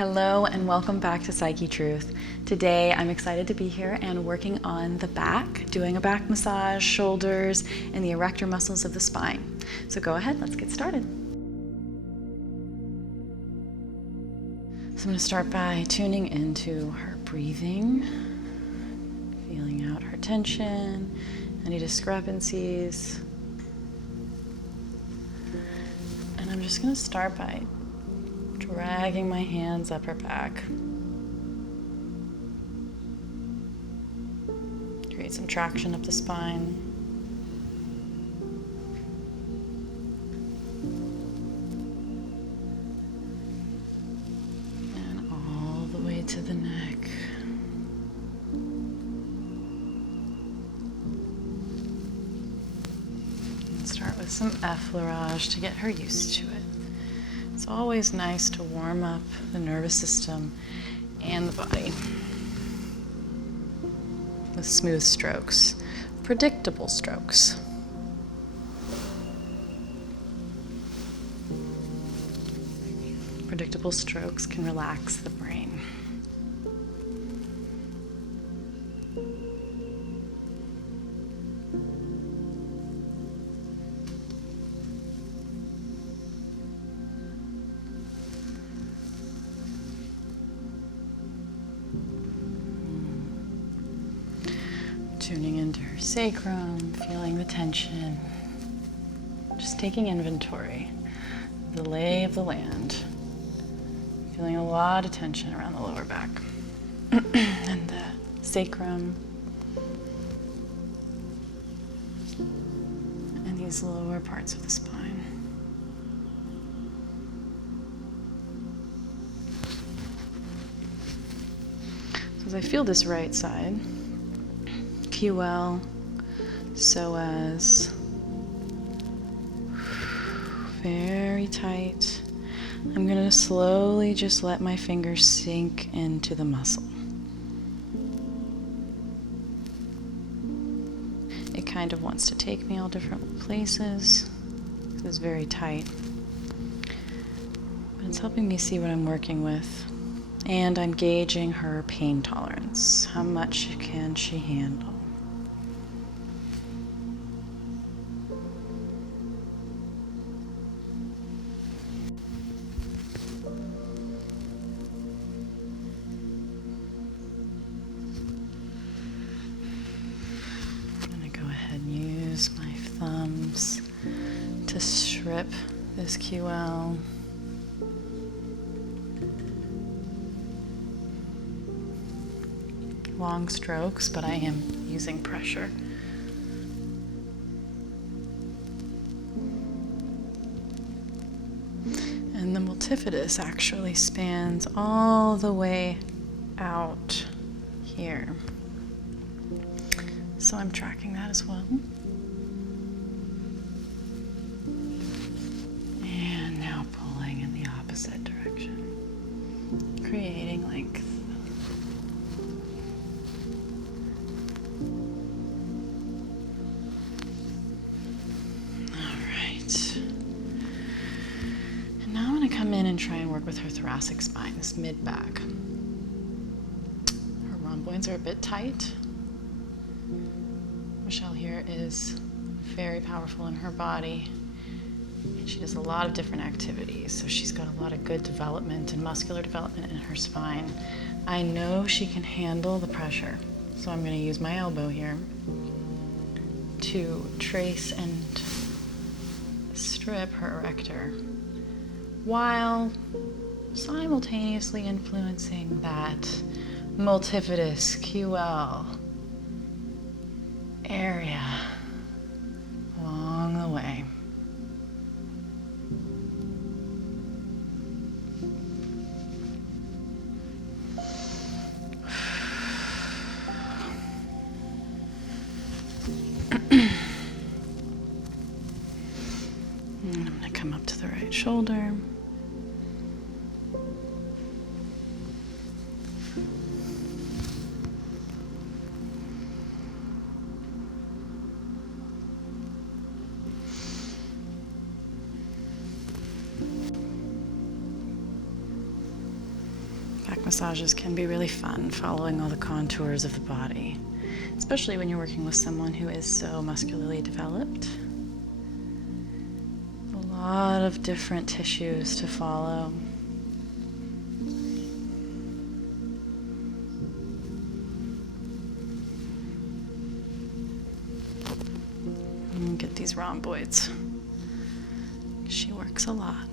Hello and welcome back to Psyche Truth. Today I'm excited to be here and working on the back, doing a back massage, shoulders, and the erector muscles of the spine. So go ahead, let's get started. So I'm going to start by tuning into her breathing, feeling out her tension, any discrepancies. And I'm just going to start by dragging my hands up her back. Create some traction up the spine. And all the way to the neck. And start with some effleurage to get her used to it. It's always nice to warm up the nervous system and the body with smooth strokes, predictable strokes. Predictable strokes can relax the brain. Tuning into her sacrum, feeling the tension, just taking inventory of the lay of the land, feeling a lot of tension around the lower back and the sacrum and these lower parts of the spine. So as I feel this right side, QL, psoas, very tight. I'm going to slowly just let my fingers sink into the muscle. It kind of wants to take me all different places. It's very tight. But it's helping me see what I'm working with. And I'm gauging her pain tolerance. How much can she handle? My thumbs to strip this QL. Long strokes, but I am using pressure. And the multifidus actually spans all the way out here. So I'm tracking that as well. Opposite direction, creating length. All right. And now I'm going to come in and try and work with her thoracic spine, this mid-back. Her rhomboids are a bit tight. Michelle here is very powerful in her body. She does a lot of different activities, so she's got a lot of good development and muscular development in her spine. I know she can handle the pressure, so I'm going to use my elbow here to trace and strip her erector while simultaneously influencing that multifidus QL area along the way. And I'm going to come up to the right shoulder. back massages can be really fun, following all the contours of the body, especially when you're working with someone who is so muscularly developed. A lot of different tissues to follow. And get these rhomboids. She works a lot.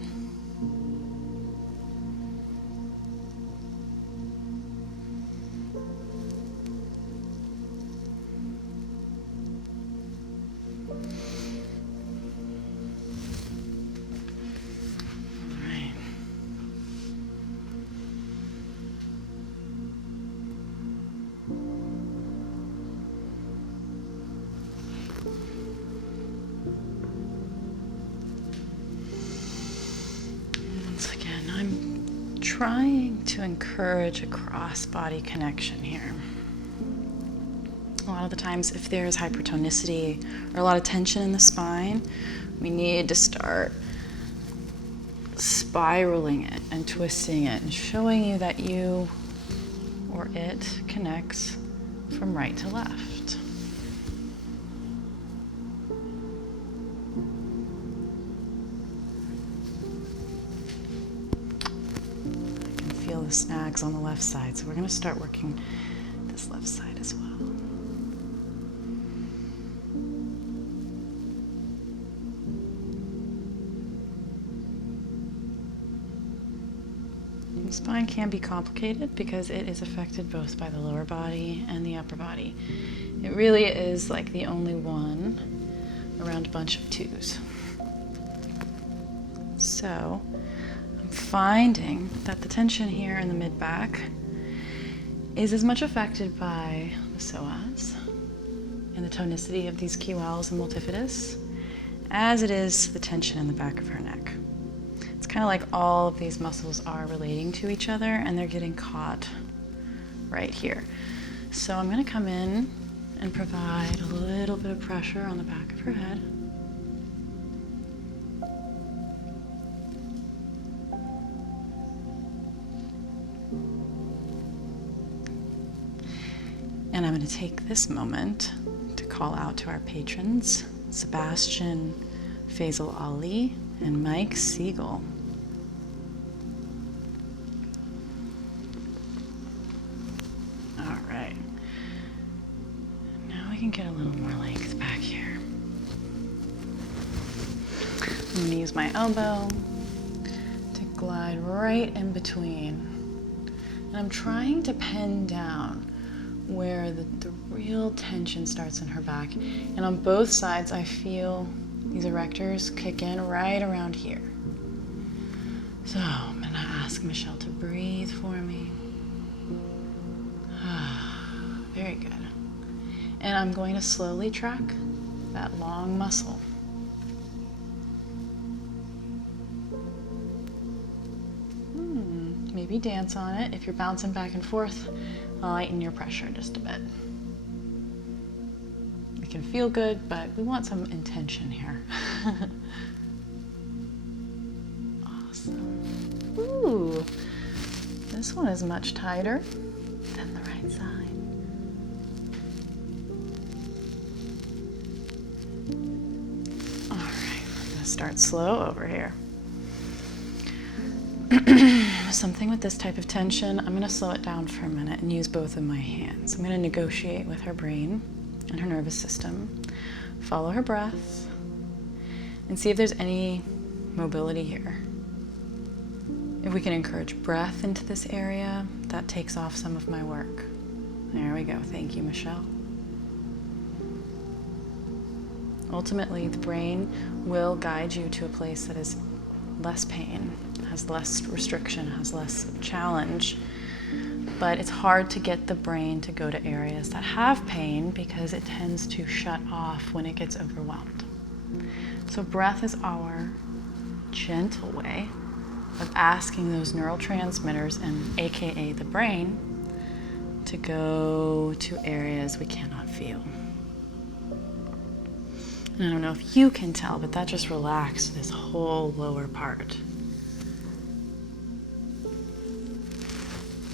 Trying to encourage a cross-body connection here. A lot of the times, if there's hypertonicity or a lot of tension in the spine, we need to start spiraling it and twisting it and showing you that you or it connects from right to left. The snags on the left side, so we're going to start working this left side as well. The spine can be complicated because it is affected both by the lower body and the upper body. It really is like the only one around a bunch of twos. So finding that the tension here in the mid-back is as much affected by the psoas and the tonicity of these QLs and multifidus as it is the tension in the back of her neck. It's kind of like all of these muscles are relating to each other and they're getting caught right here. So I'm going to come in and provide a little bit of pressure on the back of her head. And I'm going to take this moment to call out to our patrons, Sebastian, Faisal Ali, and Mike Siegel. All right. Now we can get a little more length back here. I'm going to use my elbow to glide right in between. And I'm trying to pin down where the real tension starts in her back. And on both sides, I feel these erectors kick in right around here. So I'm gonna ask Michelle to breathe for me. Very good. And I'm going to slowly track that long muscle. Maybe dance on it. If you're bouncing back and forth, lighten your pressure just a bit. It can feel good, but we want some intention here. Awesome. Ooh, this one is much tighter than the right side. All right, I'm gonna start slow over here. Something with this type of tension, I'm going to slow it down for a minute and use both of my hands. I'm going to negotiate with her brain and her nervous system, follow her breath, and see if there's any mobility here. If we can encourage breath into this area, that takes off some of my work. There we go. Thank you, Michelle. Ultimately, the brain will guide you to a place that is less pain, has less restriction, has less challenge. But it's hard to get the brain to go to areas that have pain because it tends to shut off when it gets overwhelmed. So breath is our gentle way of asking those neurotransmitters, and AKA the brain, to go to areas we cannot feel. And I don't know if you can tell, but that just relaxed this whole lower part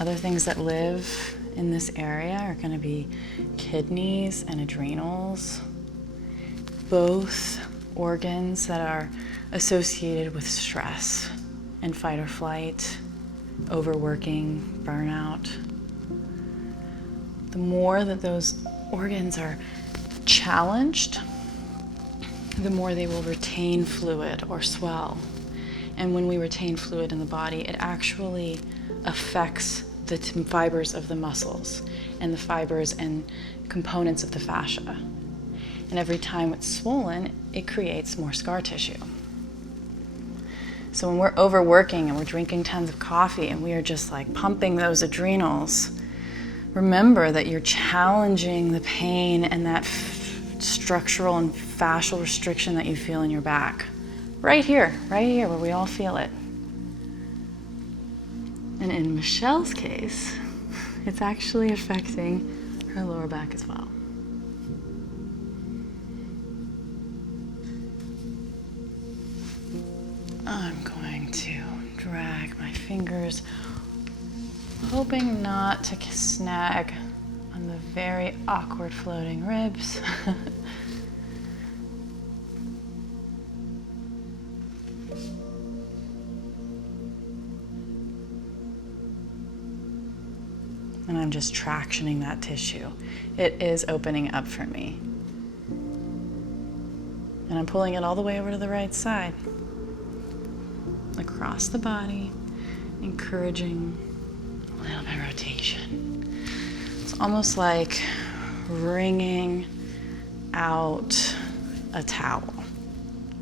Other things that live in this area are going to be kidneys and adrenals, both organs that are associated with stress and fight or flight, overworking, burnout. The more that those organs are challenged, the more they will retain fluid or swell. And when we retain fluid in the body, it actually affects the fibers of the muscles and the fibers and components of the fascia. And every time it's swollen, it creates more scar tissue. So when we're overworking and we're drinking tons of coffee and we are just like pumping those adrenals, remember that you're challenging the pain and that structural and fascial restriction that you feel in your back. Right here where we all feel it. And in Michelle's case, it's actually affecting her lower back as well. I'm going to drag my fingers, hoping not to snag on the very awkward floating ribs. And I'm just tractioning that tissue. It is opening up for me. And I'm pulling it all the way over to the right side. Across the body, encouraging a little bit of rotation. It's almost like wringing out a towel.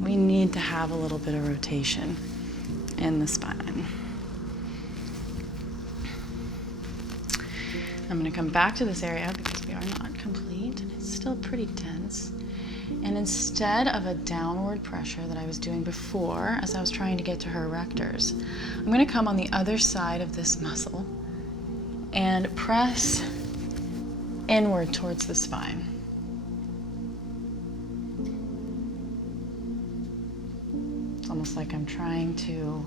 We need to have a little bit of rotation in the spine. I'm going to come back to this area because we are not complete. It's still pretty tense. And instead of a downward pressure that I was doing before, as I was trying to get to her erectors, I'm going to come on the other side of this muscle and press inward towards the spine. It's almost like I'm trying to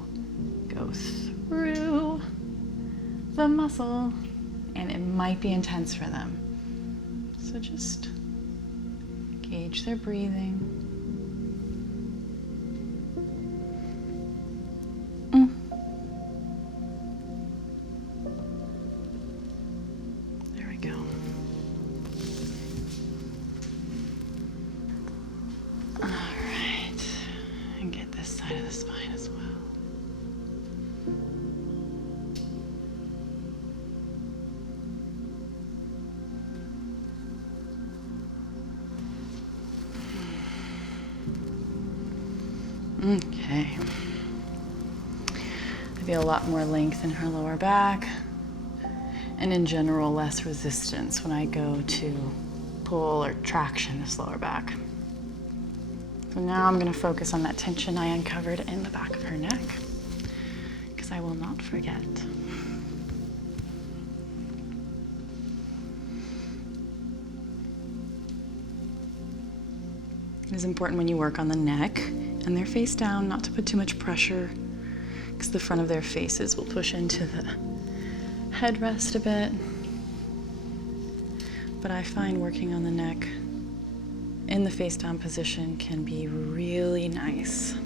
go through the muscle, and it might be intense for them. So just gauge their breathing. There we go. All right, and get this side of the spine as well. Okay. I feel a lot more length in her lower back, and in general, less resistance when I go to pull or traction this lower back. So now I'm going to focus on that tension I uncovered in the back of her neck, because I will not forget. It is important when you work on the neck and they're face down not to put too much pressure, because the front of their faces will push into the headrest a bit. But I find working on the neck in the face down position can be really nice.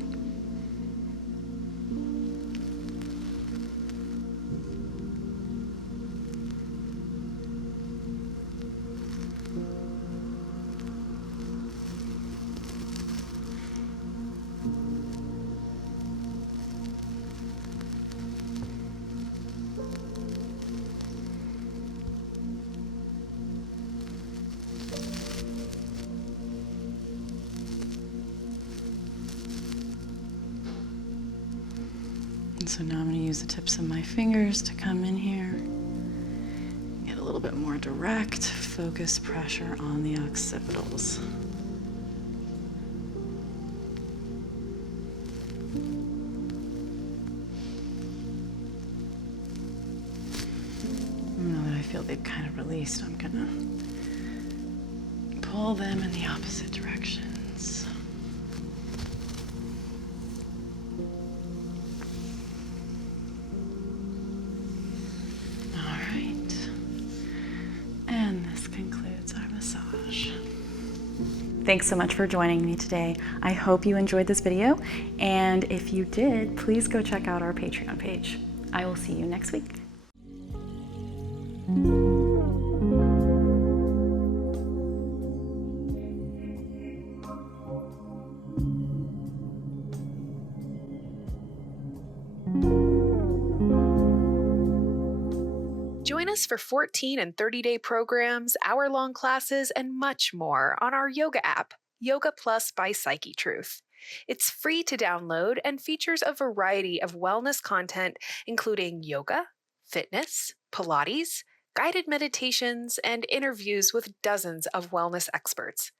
So now I'm going to use the tips of my fingers to come in here, get a little bit more direct, focused pressure on the occipitals. Now that I feel they've kind of released, I'm going to pull them in the opposite directions. Thanks so much for joining me today. I hope you enjoyed this video, and if you did, please go check out our Patreon page. I will see you next week. Join us for 14 and 30-day programs, hour-long classes, and much more on our yoga app, Yoga Plus by Psyche Truth. It's free to download and features a variety of wellness content, including yoga, fitness, Pilates, guided meditations, and interviews with dozens of wellness experts.